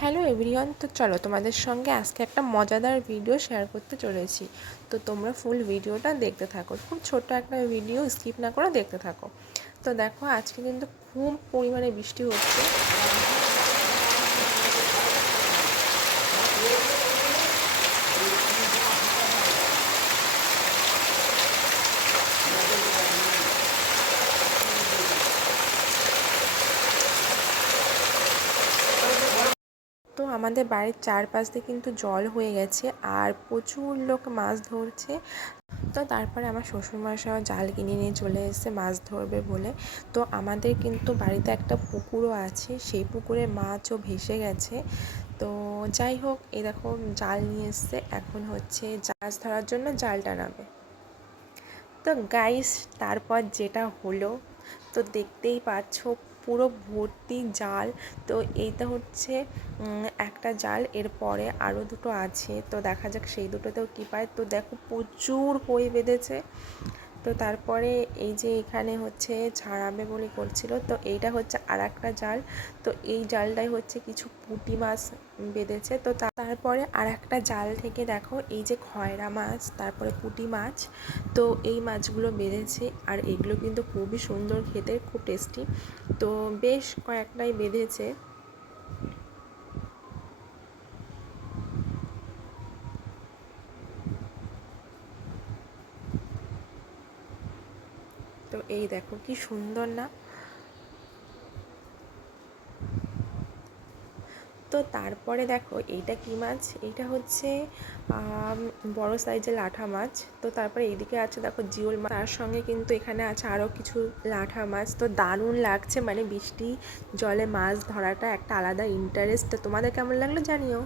Hello everyone, তো চলো তোমাদের সঙ্গে আজকে একটা মজাদার ভিডিও শেয়ার করতে চলেছি। তো তোমরা ফুল ভিডিওটা দেখতে থাকো, খুব ছোট্ট একটা ভিডিও, স্কিপ না করে দেখতে থাকো। তো দেখো, আজকে কিন্তু খুব পরিমাণে বৃষ্টি হচ্ছে। তো আমাদের বাড়ির চারপাশ দিয়ে কিন্তু জল হয়ে গেছে, আর প্রচুর লোক মাছ ধরছে। তো তারপরে আমার শ্বশুরমশাইও জাল কিনে নিয়ে চলে এসেছে মাছ ধরবে বলে। তো আমাদের কিন্তু বাড়িতে একটা পুকুরও আছে, সেই পুকুরে মাছও ভেসে গেছে। তো যাই হোক, এই দেখো জাল নিয়ে এসছে, এখন হচ্ছে মাছ ধরার জন্য জাল টানাবে। তো গাইস, তারপর যেটা হলো তো দেখতেই পাচ্ছ, পুরো ভর্তি জাল। তো এইটা হচ্ছে একটা জাল, এরপরে আরও দুটো আছে, তো দেখা যাক সেই দুটোতেও কী পায়। তো দেখো প্রচুর কই বেঁধেছে। তো তারপরে এই যে এখানে হচ্ছে ছাড়াবে বলে করছিল, তো এইটা হচ্ছে আর একটা জাল। তো এই জালটাই হচ্ছে কিছু পুঁটি মাছ বেঁধেছে। তো তারপরে আর একটা জাল থেকে দেখো এই যে খয়রা মাছ, তারপরে পুঁটি মাছ, তো এই মাছগুলো বেঁধেছে। আর এগুলো কিন্তু খুবই সুন্দর খেতে, খুব টেস্টি। তো বেশ কয়েকটাই বেঁধেছে। তো এই দেখো কি সুন্দর না। তো তারপরে দেখো এইটা কি মাছ, এইটা হচ্ছে বড় সাইজের লাঠা মাছ। তো তারপরে এইদিকে আছে দেখো জিওল মাছ, তার সঙ্গে কিন্তু এখানে আছে আরও কিছু লাঠা মাছ। তো দারুণ লাগছে, মানে বৃষ্টি জলে মাছ ধরাটা একটা আলাদা ইন্টারেস্ট। তো তোমাদের কেমন লাগলো জানিও।